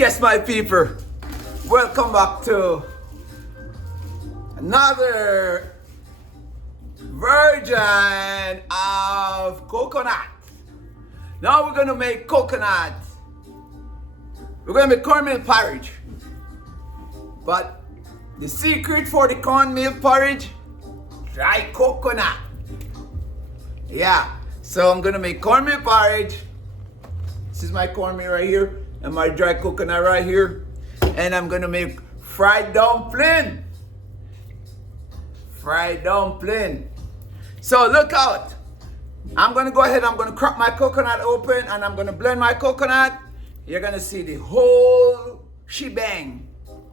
Yes, my people, welcome back to another version of coconut. Now we're gonna make coconut. We're gonna make cornmeal porridge. But the secret for the cornmeal porridge, dry coconut. Yeah, so I'm gonna make cornmeal porridge. This is my cornmeal right here and my dry coconut right here. And I'm gonna make fried dumpling. Fried dumpling. So look out. I'm gonna go ahead, I'm gonna crack my coconut open and I'm gonna blend my coconut. You're gonna see the whole shebang.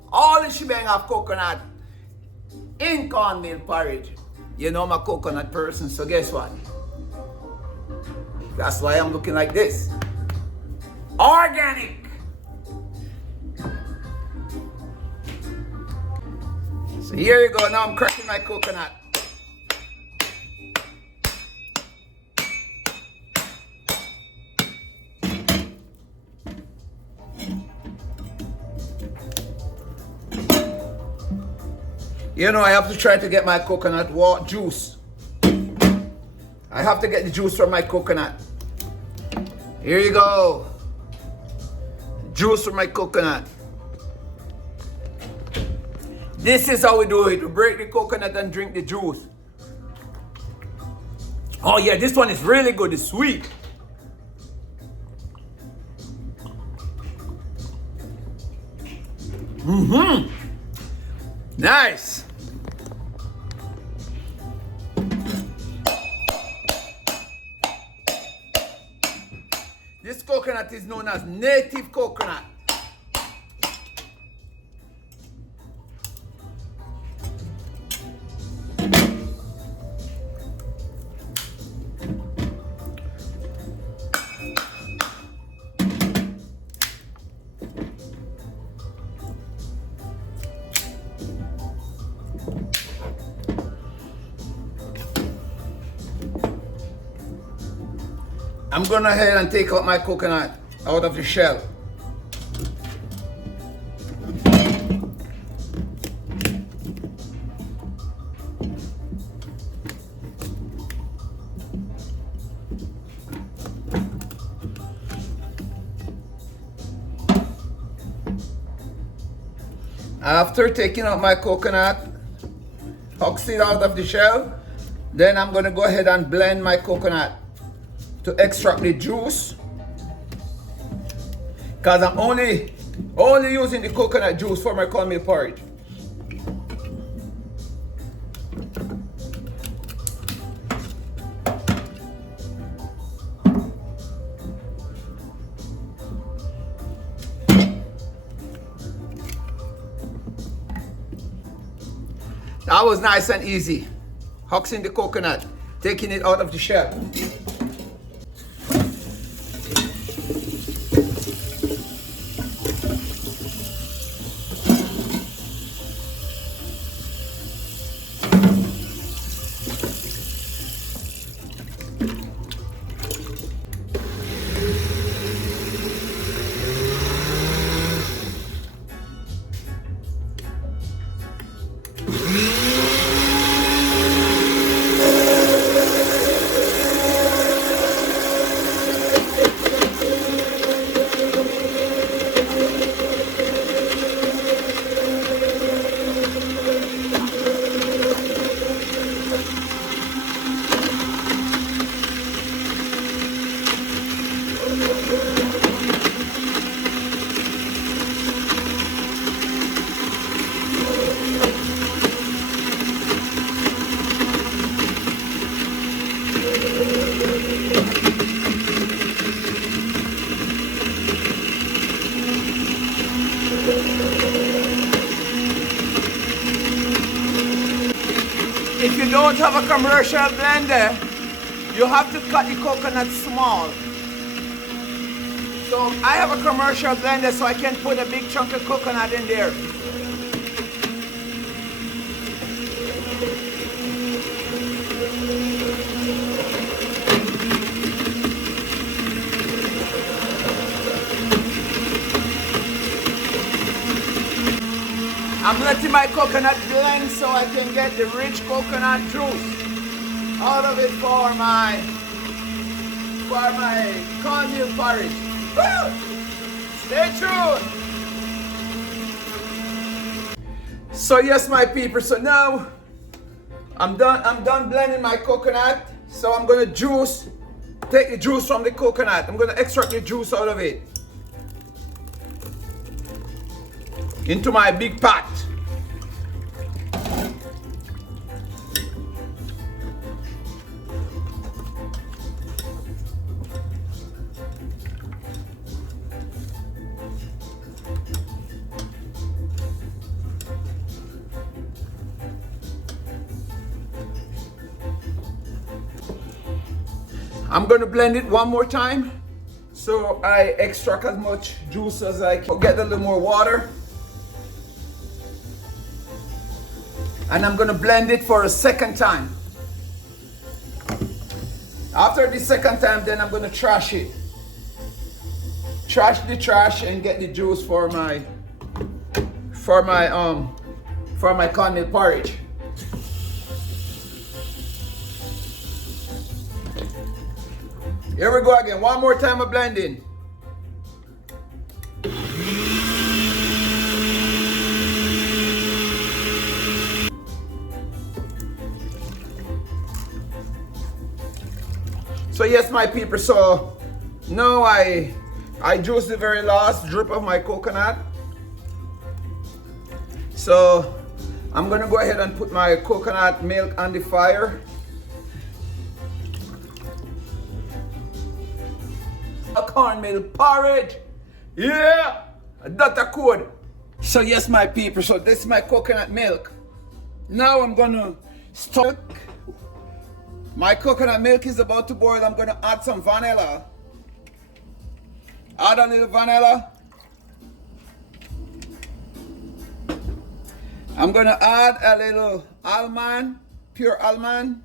All the shebang of coconut in cornmeal porridge. You know I'm a coconut person, so guess what? That's why I'm looking like this. Organic. So here you go, now I'm cracking my coconut. You know, I have to try to get my coconut juice. I have to get the juice from my coconut. Here you go. Juice from my coconut. This is how we do it. We break the coconut and drink the juice. Oh yeah, this one is really good. It's sweet. Nice. This coconut is known as native coconut. I'm going ahead and take out my coconut out of the shell. After taking out my coconut, husk it out of the shell, then I'm going to go ahead and blend my coconut to extract the juice, because I'm only using the coconut juice for my cornmeal porridge. That was nice and easy. Huxing the coconut, taking it out of the shell. If you don't have a commercial blender, you have to cut the coconut small. So I have a commercial blender so I can put a big chunk of coconut in there. I'm letting my coconut blend so I can get the rich coconut juice out of it for my cornmeal porridge. Woo! Stay tuned. So yes, my people, so now I'm done blending my coconut. So I'm gonna take the juice from the coconut. I'm gonna extract the juice out of it into my big pot. I'm going to blend it one more time so I extract as much juice as I can. Get a little more water. And I'm going to blend it for a second time. After the second time, then I'm going to trash it. Trash the trash and get the juice for my cornmeal porridge. Here we go again. One more time of blending. So yes, my people, so now I juice the very last drip of my coconut. So I'm gonna go ahead and put my coconut milk on the fire. Cornmeal porridge, yeah, that's a code. So yes, my people, so this is my coconut milk. Now I'm gonna start. My coconut milk is about to boil. I'm gonna add some vanilla. Add a little vanilla. I'm gonna add a little almond, pure almond.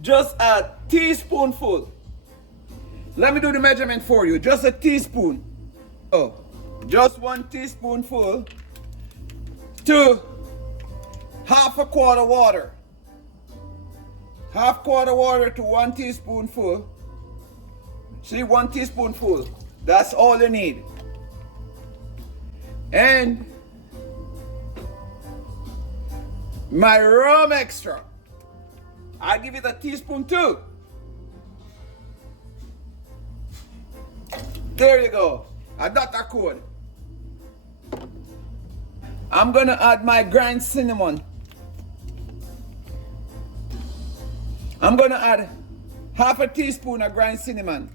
Just a teaspoonful. Let me do the measurement for you. Just a teaspoon. Oh, just 1 teaspoonful to half a quart of water. Half quart of water to 1 teaspoonful. See, 1 teaspoonful. That's all you need. And my rum extra, I give it a teaspoon too. There you go. I got that code. I'm gonna add my ground cinnamon. I'm gonna add half a teaspoon of ground cinnamon.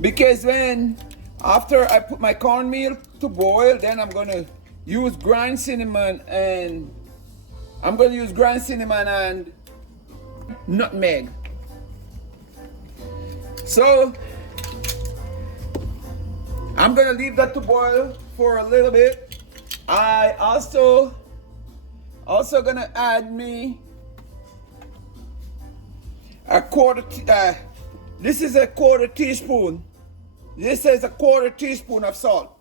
Because after I put my cornmeal to boil, then I'm gonna use ground cinnamon and nutmeg. So I'm gonna leave that to boil for a little bit. I also gonna add me a quarter. This is a quarter teaspoon. This is a quarter teaspoon of salt.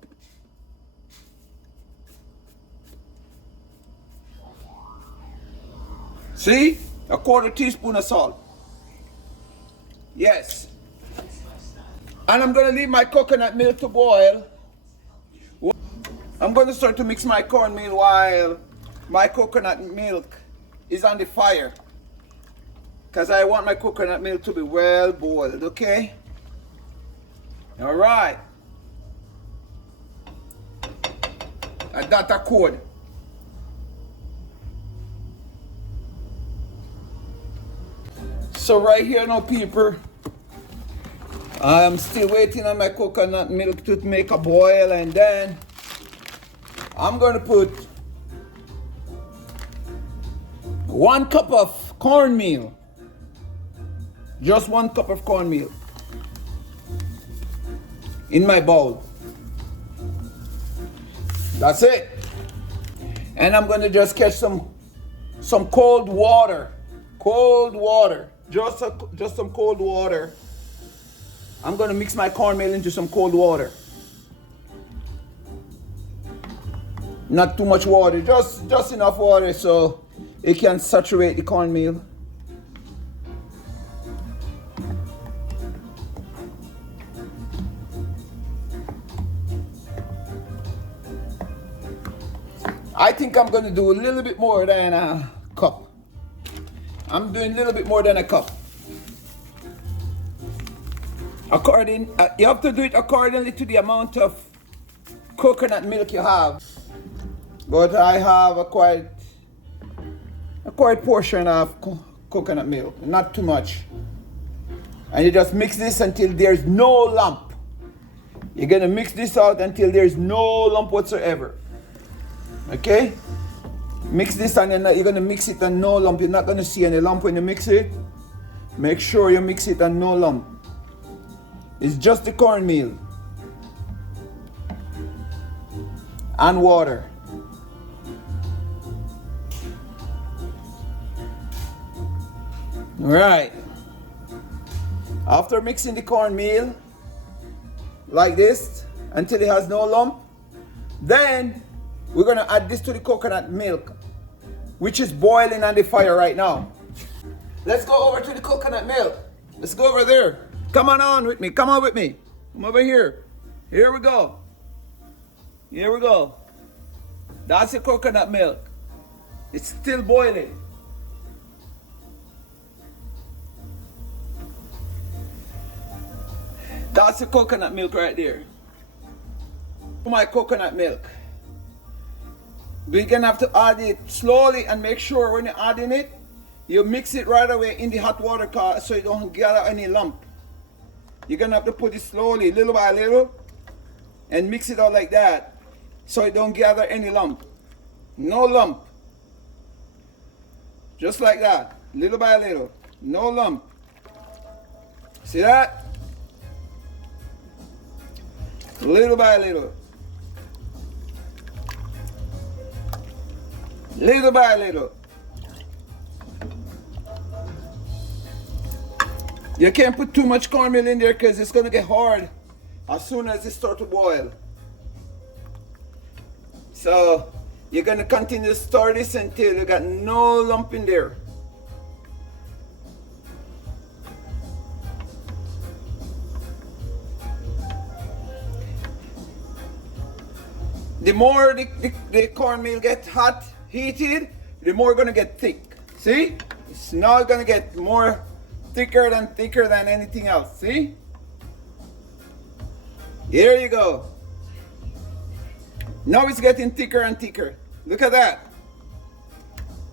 See, a quarter teaspoon of salt. Yes. And I'm gonna leave my coconut milk to boil. I'm gonna start to mix my cornmeal while my coconut milk is on the fire. Because I want my coconut milk to be well boiled, okay? All right. I got that code. So right here now, people, I'm still waiting on my coconut milk to make a boil, and then I'm gonna put 1 cup of cornmeal. Just 1 cup of cornmeal in my bowl. That's it. And I'm gonna just catch some cold water. Cold water. Just some cold water. I'm gonna mix my cornmeal into some cold water. Not too much water, just enough water so it can saturate the cornmeal. I think I'm going to do a little bit more than a cup. I'm doing a little bit more than a cup. You have to do it accordingly to the amount of coconut milk you have. But I have a quite portion of coconut milk, not too much. And you just mix this until there's no lump. You're gonna mix this out until there's no lump whatsoever. Okay? Mix this and then you're gonna mix it and no lump. You're not gonna see any lump when you mix it. Make sure you mix it and no lump. It's just the cornmeal and water. Right. After mixing the cornmeal like this until it has no lump, then we're gonna add this to the coconut milk, which is boiling on the fire right now. Let's go over to the coconut milk. Let's go over there. Come on with me. Come on with me. Come over here. Here we go. Here we go. That's the coconut milk. It's still boiling. That's the coconut milk right there. My coconut milk. We're gonna have to add it slowly and make sure when you're adding it, you mix it right away in the hot water so you don't gather any lump. You're gonna have to put it slowly, little by little, and mix it out like that so it don't gather any lump. No lump. Just like that, little by little, no lump. See that? Little by little. Little by little. You can't put too much cornmeal in there because it's going to get hard as soon as it starts to boil. So you're going to continue to stir this until you got no lump in there. The more the cornmeal gets hot, heated, the more going to get thick. See? It's now going to get more thicker than anything else. See? Here you go. Now it's getting thicker and thicker. Look at that.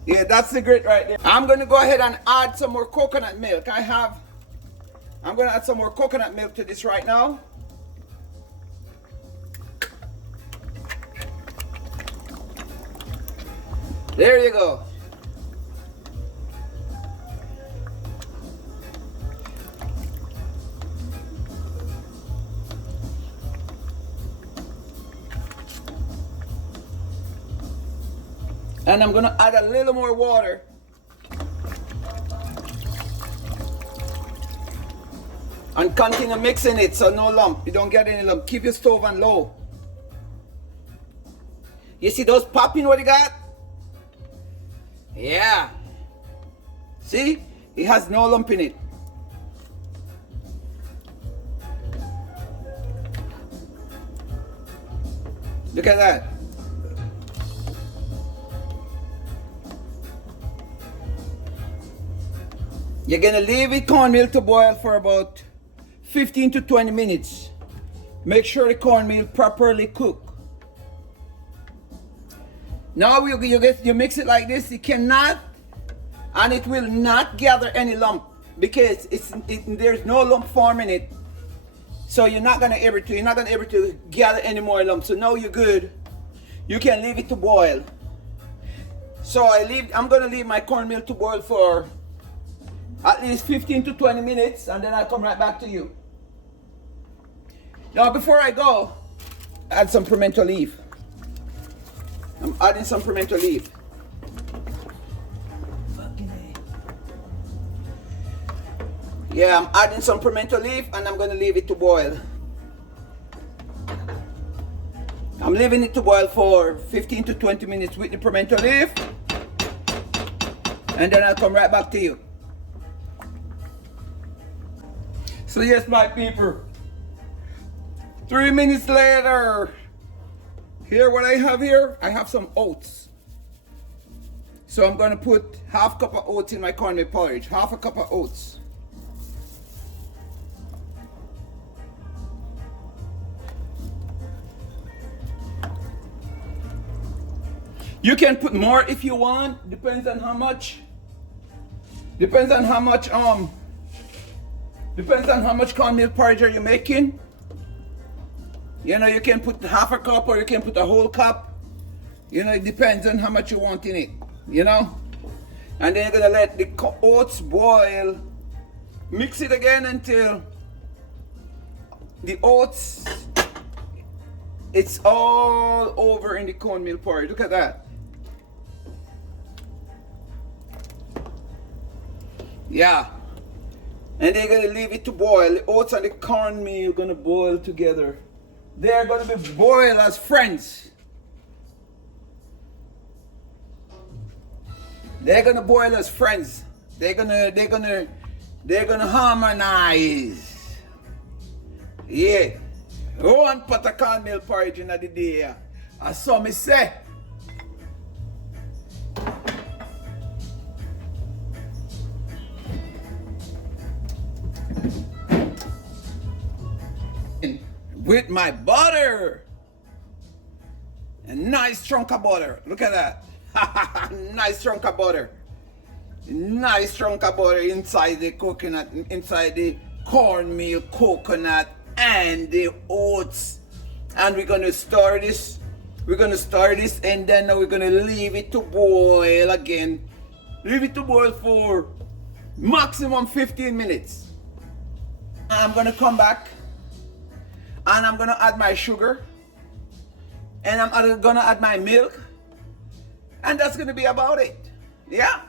Yeah, that's the grit right there. I'm going to go ahead and add some more coconut milk. I'm going to add some more coconut milk to this right now. There you go. And I'm gonna add a little more water. And continue mixing it so no lump. You don't get any lump. Keep your stove on low. You see those popping what you got? Yeah. See? It has no lump in it. Look at that. You're gonna leave the cornmeal to boil for about 15 to 20 minutes. Make sure the cornmeal properly cooked. Now you mix it like this. You cannot, and it will not gather any lump because there's no lump forming it. So you're not gonna able to gather any more lumps. So now you're good. You can leave it to boil. So I'm gonna leave my cornmeal to boil for at least 15 to 20 minutes, and then I'll come right back to you. Now before I go, add some pimento leaf. I'm adding some pimento leaf. Yeah, I'm adding some pimento leaf and I'm gonna leave it to boil. I'm leaving it to boil for 15 to 20 minutes with the pimento leaf. And then I'll come right back to you. So yes, my people, 3 minutes later, here what I have here, I have some oats. So I'm gonna put half cup of oats in my cornmeal porridge, half a cup of oats. You can put more if you want, depends on how much. Depends on how much cornmeal porridge are you making. You know, you can put half a cup or you can put a whole cup. You know, it depends on how much you want in it, you know. And then you're gonna let the oats boil. Mix it again until the oats, it's all over in the cornmeal porridge. Look at that. Yeah. And they're gonna leave it to boil. The oats and the cornmeal are gonna boil together. They're gonna be boiled as friends. They're gonna boil as friends. They're gonna harmonize. Yeah. One pot of cornmeal porridge in the day. I saw me say. With my butter. A nice chunk of butter. Look at that. Nice chunk of butter. Nice chunk of butter inside the coconut, inside the cornmeal, coconut, and the oats. And we're gonna stir this. We're gonna stir this, and then we're gonna leave it to boil again. Leave it to boil for maximum 15 minutes. I'm gonna come back. And I'm gonna add my sugar, and I'm gonna add my milk, and that's gonna be about it. Yeah,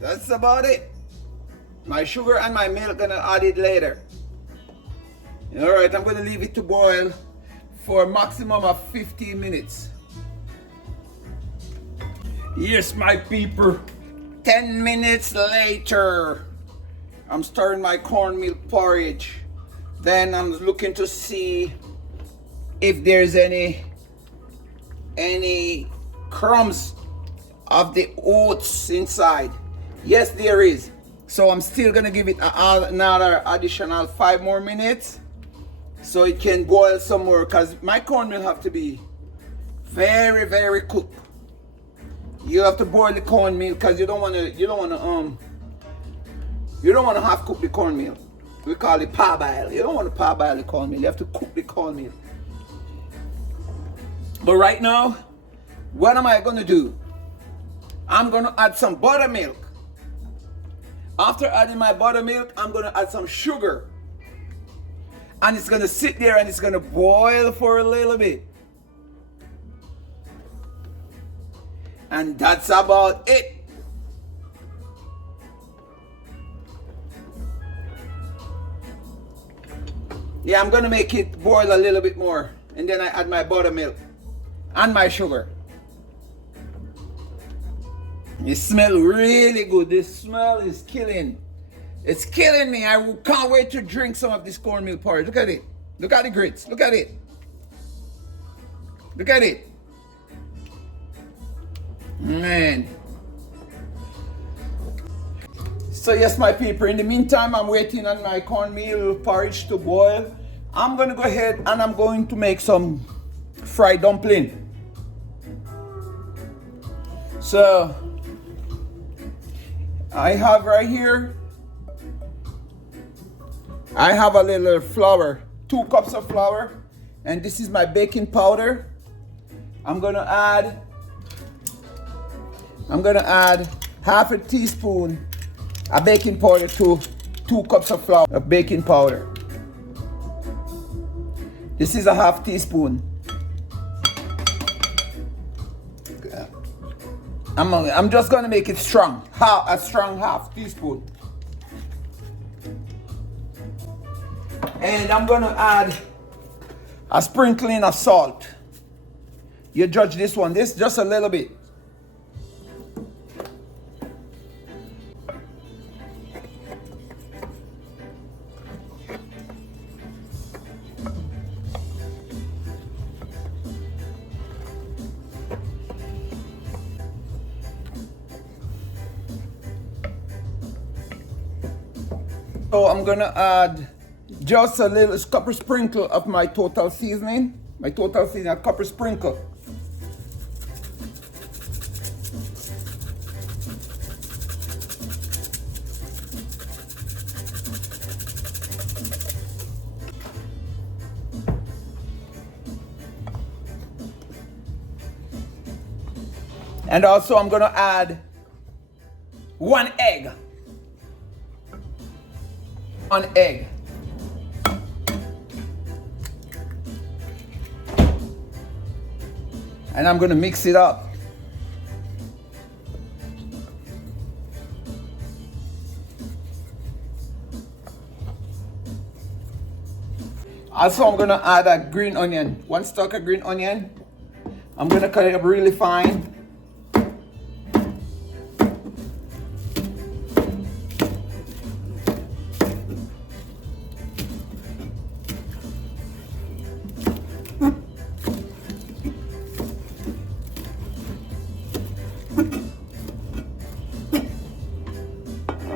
that's about it. My sugar and my milk, gonna add it later. All right, I'm gonna leave it to boil for a maximum of 15 minutes. Yes, my people, 10 minutes later, I'm stirring my cornmeal porridge. Then I'm looking to see if there's any crumbs of the oats inside. Yes, there is. So I'm still gonna give it another additional 5 more minutes so it can boil some more, because my cornmeal have to be very, very cooked. You have to boil the cornmeal because you don't wanna half cook the cornmeal. We call it parboil. You don't want to parboil the cornmeal. You have to cook the cornmeal. But right now, what am I going to do? I'm going to add some buttermilk. After adding my buttermilk, I'm going to add some sugar. And it's going to sit there and it's going to boil for a little bit. And that's about it. Yeah, I'm gonna make it boil a little bit more, and then I add my buttermilk and my sugar. It smells really good. This smell is killing. It's killing me. I can't wait to drink some of this cornmeal porridge. Look at it. Look at the grits. Look at it. Look at it. Man. So yes, my people, in the meantime, I'm waiting on my cornmeal porridge to boil. I'm gonna go ahead and I'm going to make some fried dumpling. So I have right here, I have a little flour, 2 cups of flour, and this is my baking powder. I'm gonna add half a teaspoon of baking powder to 2 cups of flour of baking powder. This is a half teaspoon. I'm just gonna make it strong, a strong half teaspoon. And I'm gonna add a sprinkling of salt. You judge this one. This just a little bit. So I'm gonna add just a little couple sprinkle of my total seasoning. My total seasoning, a couple sprinkle. And also I'm gonna add 1 egg. 1 egg. And I'm gonna mix it up. Also, I'm gonna add a green onion, 1 stalk of green onion. I'm gonna cut it up really fine.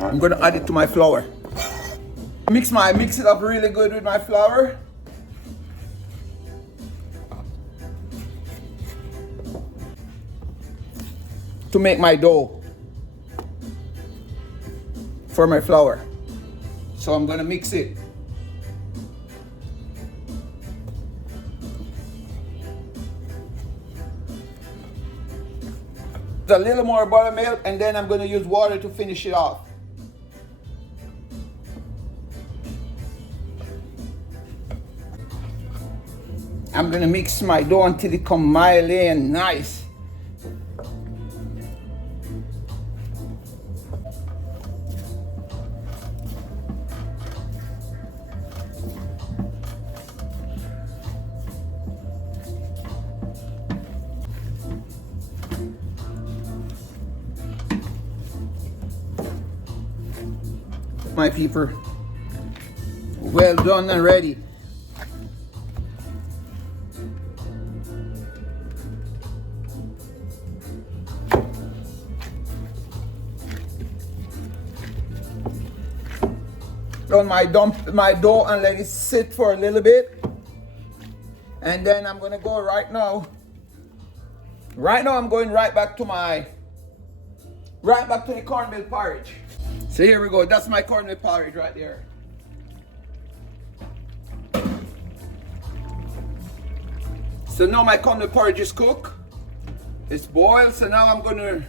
I'm gonna add it to my flour. Mix it up really good with my flour. To make my dough for my flour. So I'm gonna mix it. A little more buttermilk, and then I'm gonna use water to finish it off. I'm gonna mix my dough until it comes mildly and nice. My people, well done and ready. On my dough and let it sit for a little bit, and then I'm gonna go right now I'm going right back to the cornmeal porridge. So here we go, that's my cornmeal porridge right there. So now my cornmeal porridge is cooked, it's boiled, so now I'm gonna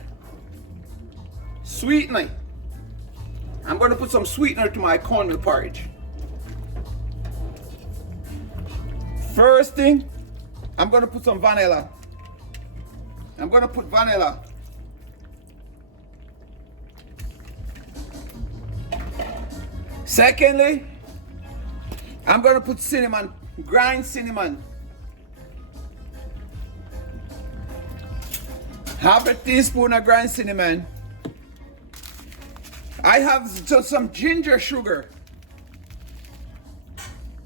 sweeten it. I'm going to put some sweetener to my cornmeal porridge. First thing, I'm going to put some vanilla. I'm going to put vanilla. Secondly, I'm going to put cinnamon, grind cinnamon. Half a teaspoon of grind cinnamon. I have just some ginger sugar.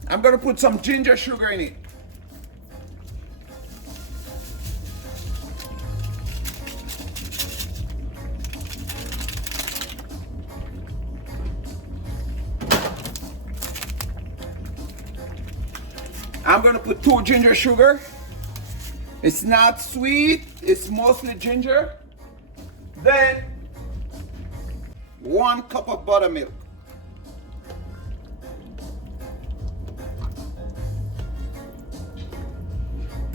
I'm gonna put some ginger sugar in it. I'm gonna put 2 ginger sugar. It's not sweet, it's mostly ginger. Then 1 cup of buttermilk.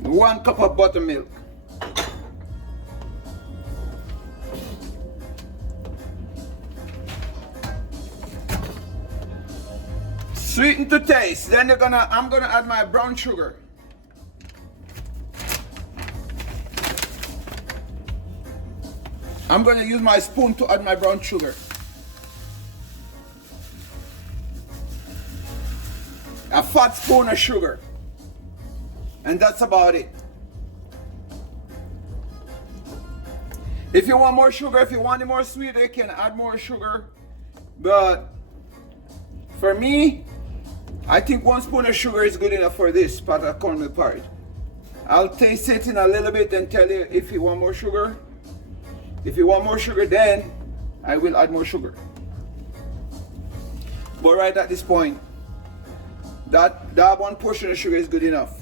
One cup of buttermilk. Sweeten to taste. Then I'm gonna add my brown sugar. I'm gonna use my spoon to add my brown sugar. A fat spoon of sugar. And that's about it. If you want more sugar, if you want it more sweet, you can add more sugar. But for me, I think 1 spoon of sugar is good enough for this pot of cornmeal porridge. I'll taste it in a little bit and tell you if you want more sugar. If you want more sugar, then I will add more sugar. But right at this point, that 1 portion of sugar is good enough.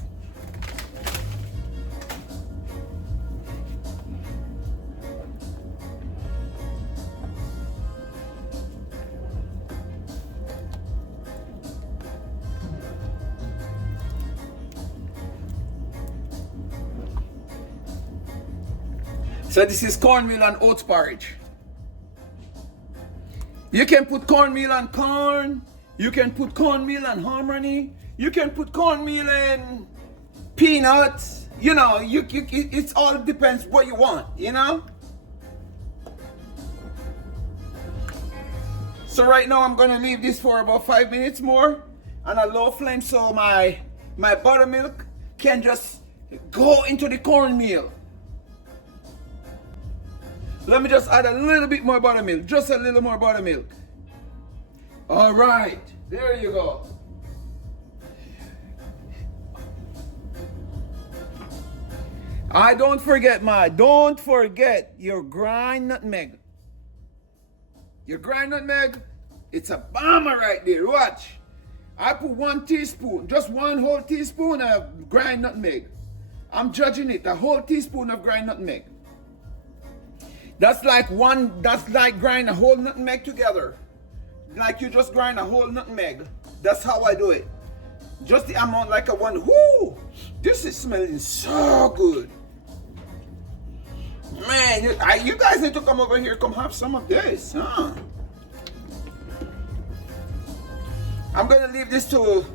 So this is cornmeal and oats porridge. You can put cornmeal and corn. You can put cornmeal and harmony. You can put cornmeal and peanuts. You know, it all depends what you want, you know? So right now I'm gonna leave this for about 5 minutes more on a low flame so my buttermilk can just go into the cornmeal. Let me just add a little bit more buttermilk, just a little more buttermilk. All right, there you go. Don't forget your grind nutmeg. Your grind nutmeg, it's a bomber right there, watch. I put 1 teaspoon, just 1 whole teaspoon of grind nutmeg. I'm judging it, a whole teaspoon of grind nutmeg. That's like grind a whole nutmeg together. Like you just grind a whole nutmeg. That's how I do it. Just the amount like a 1. Whoo! This is smelling so good. Man, you guys need to come over here, come have some of this, huh? I'm gonna leave this to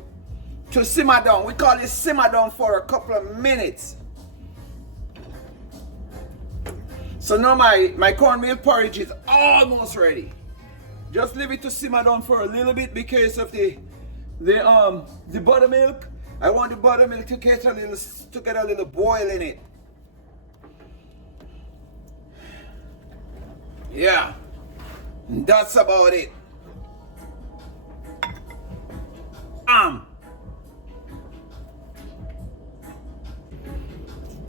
simmer down. We call it simmer down for a couple of minutes. So now my cornmeal porridge is almost ready. Just leave it to simmer down for a little bit because of the buttermilk. I want the buttermilk to get a little boil in it. Yeah, that's about it.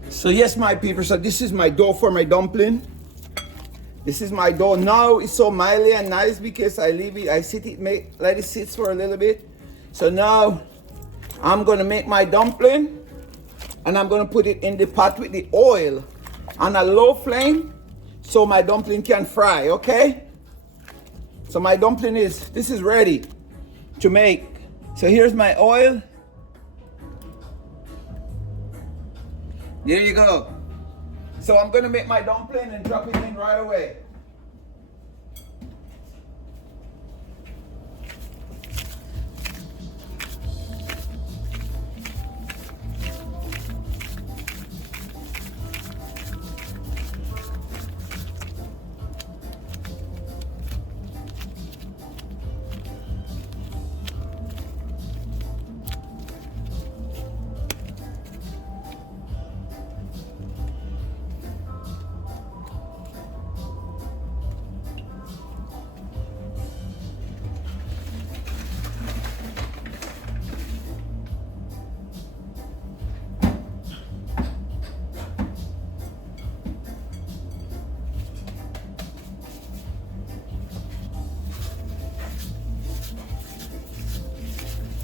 So yes, my people, so this is my dough for my dumpling. This is my dough. Now it's so mildly and nice because I let it sit for a little bit. So now I'm gonna make my dumpling and I'm gonna put it in the pot with the oil on a low flame so my dumpling can fry, okay? So my dumpling this is ready to make. So here's my oil. There you go. So I'm gonna make my dumpling and drop it in right away.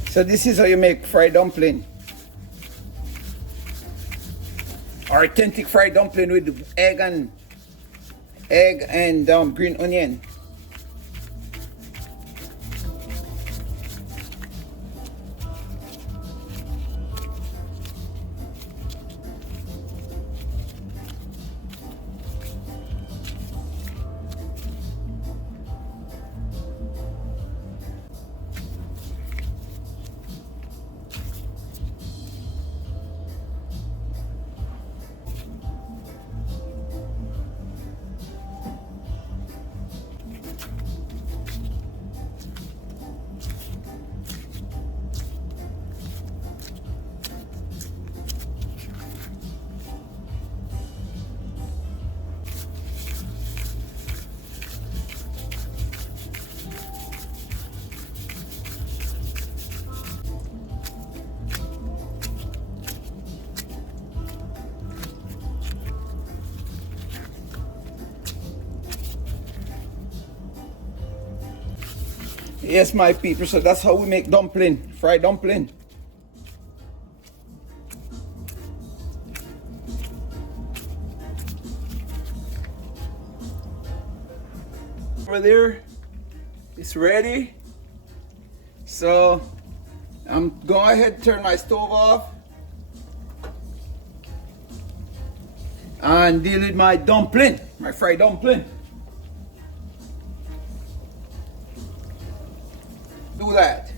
So this is how you make fried dumpling. Authentic fried dumpling with egg and green onion. Yes, my people, so that's how we make dumpling, fried dumpling. Over there, it's ready. So I'm going ahead and turn my stove off and deal with my dumpling, my fried dumpling. Do that.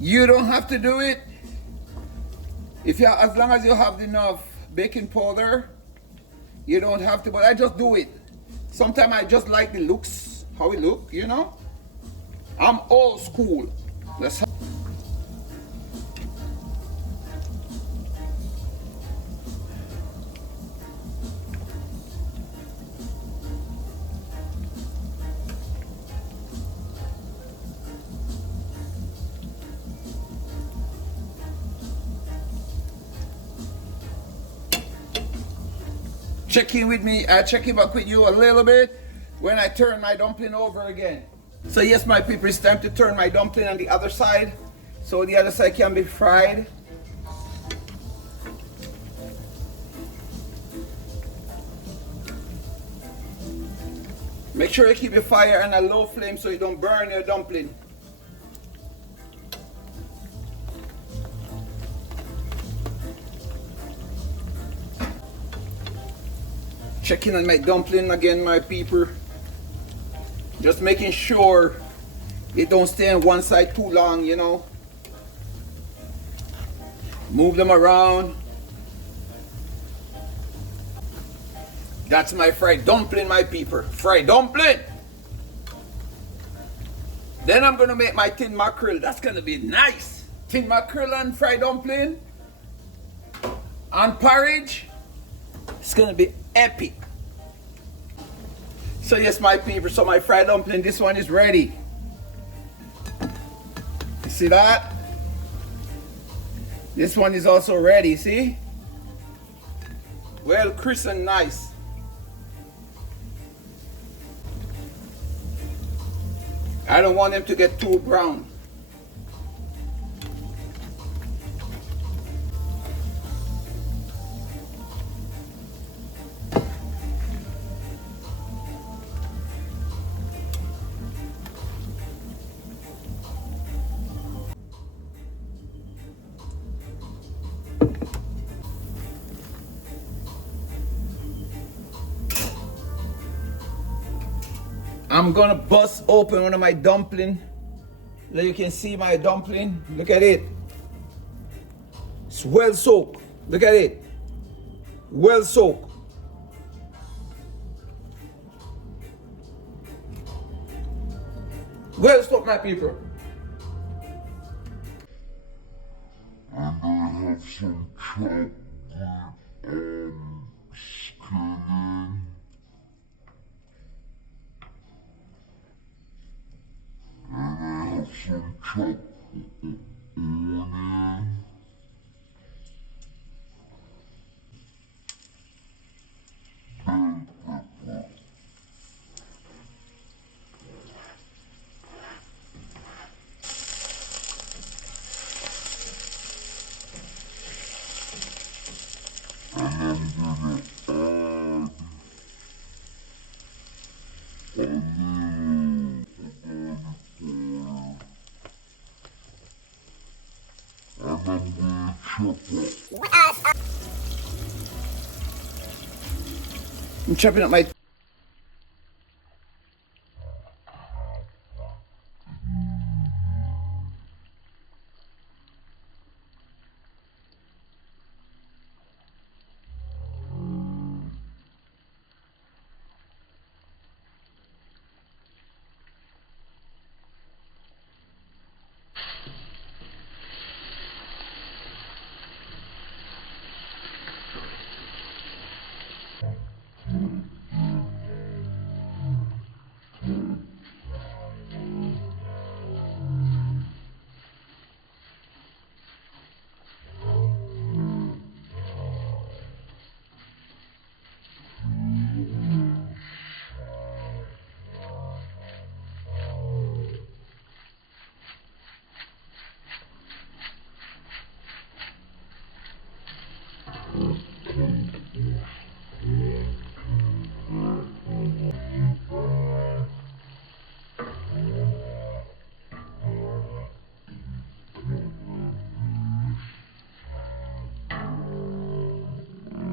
You don't have to do it if you, as long as you have enough baking powder. You don't have to, but I just do it. Sometimes I just like the looks, how it look, you know. I'm old school. That's how. Check in with me, check in back with you a little bit when I turn my dumpling over again. So yes, my people, it's time to turn my dumpling on the other side so the other side can be fried. Make sure you keep your fire on a low flame so you don't burn your dumpling. Checking on my dumpling again, my people. Just making sure it don't stay on one side too long, you know. Move them around. That's my fried dumpling, my people. Fried dumpling. Then I'm gonna make my tin mackerel. That's gonna be nice. Tin mackerel and fried dumpling and porridge. It's gonna be epic. So yes, my people, so my fried dumpling, this one is ready. You see that? This one is also ready, see? Well, crisp and nice. I don't want them to get too brown. I'm gonna bust open one of my dumpling. There you can see my dumpling. Look at it. It's well soaked. Look at it. Well soaked. Well soaked, my people. And I have some chocolate skillet. And I have some chopped onion. Bell pepper. And I'm gonna add a little aromatic powder. And I'm gonna chop up. I'm chopping up my.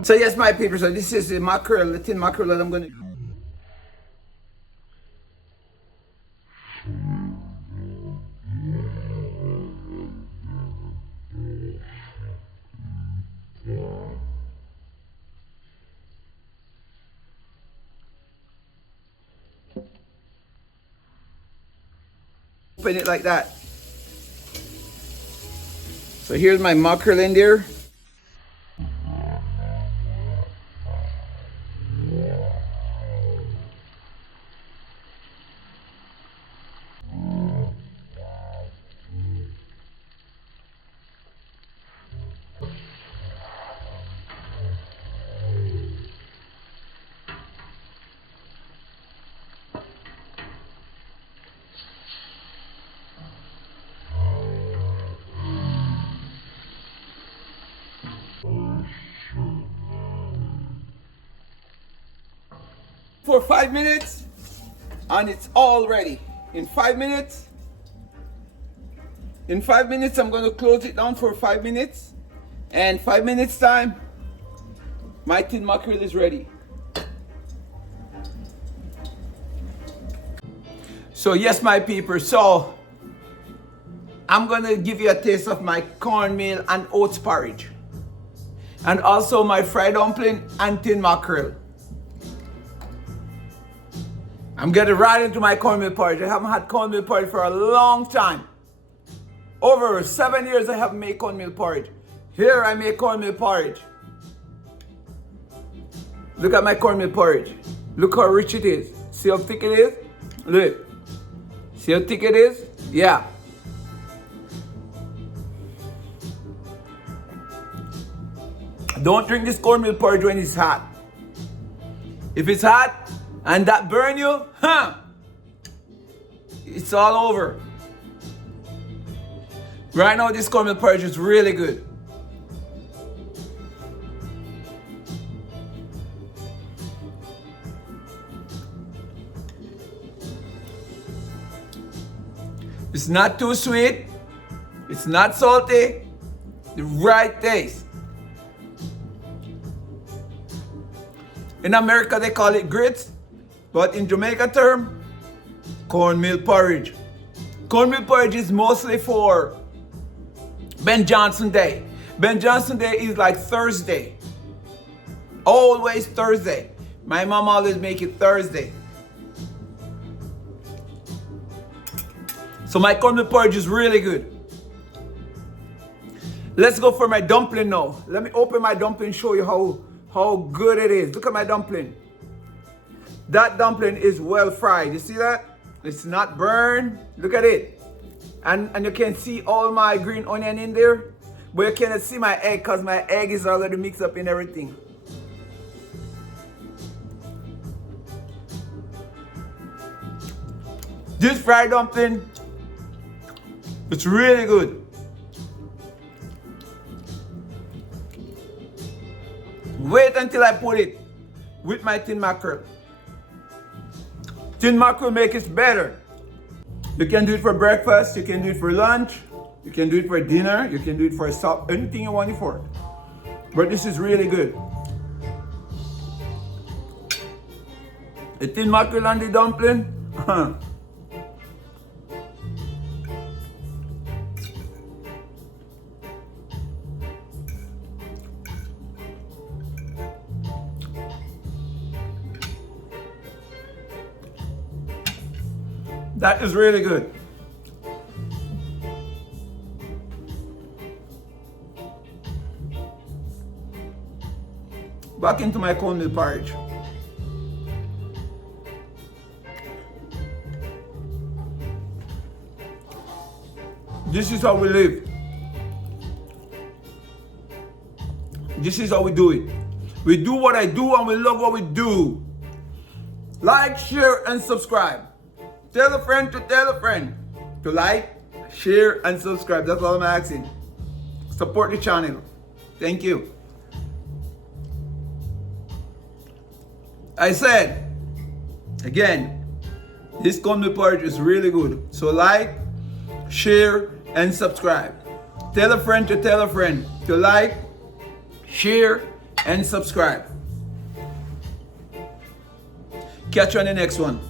So yes, my people, so this is the mackerel, the tin mackerel that I'm gonna open it like that. So here's my mackerel in there. For 5 minutes and it's all ready. In 5 minutes I'm going to close it down for 5 minutes, and 5 minutes time my tin mackerel is ready. So yes, my people, so I'm going to give you a taste of my cornmeal and oats porridge, and also my fried dumpling and tin mackerel. I'm getting right into my cornmeal porridge. I haven't had cornmeal porridge for a long time. Over 7 years I haven't made cornmeal porridge. Here I make cornmeal porridge. Look at my cornmeal porridge. Look how rich it is. See how thick it is? Look. See how thick it is? Yeah. Don't drink this cornmeal porridge when it's hot. If it's hot and that burn you, it's all over. Right now this cornmeal porridge is really good. It's not too sweet. It's not salty. The right taste. In America they call it grits, but in Jamaica term, cornmeal porridge. Cornmeal porridge is mostly for Ben Johnson Day. Ben Johnson Day is like Thursday. Always Thursday. My mom always make it Thursday. So my cornmeal porridge is really good. Let's go for my dumpling now. Let me open my dumpling and show you how good it is. Look at my dumpling. That dumpling is well fried. You see that? It's not burned. Look at it. And you can see all my green onion in there. But you cannot see my egg because my egg is already mixed up in everything. This fried dumpling, it's really good. Wait until I put it with my tin mackerel. Tin mackerel makes it better. You can do it for breakfast, you can do it for lunch, you can do it for dinner, you can do it for supper, anything you want it for. But this is really good. The tin mackerel and the dumpling, that is really good. Back into my cornmeal porridge. This is how we live. This is how we do it. We do what I do and we love what we do. Like, share, and subscribe. Tell a friend to tell a friend to like, share, and subscribe. That's all I'm asking. Support the channel. Thank you. I said, again, this cornmeal porridge is really good. So like, share, and subscribe. Tell a friend to tell a friend to like, share, and subscribe. Catch you on the next one.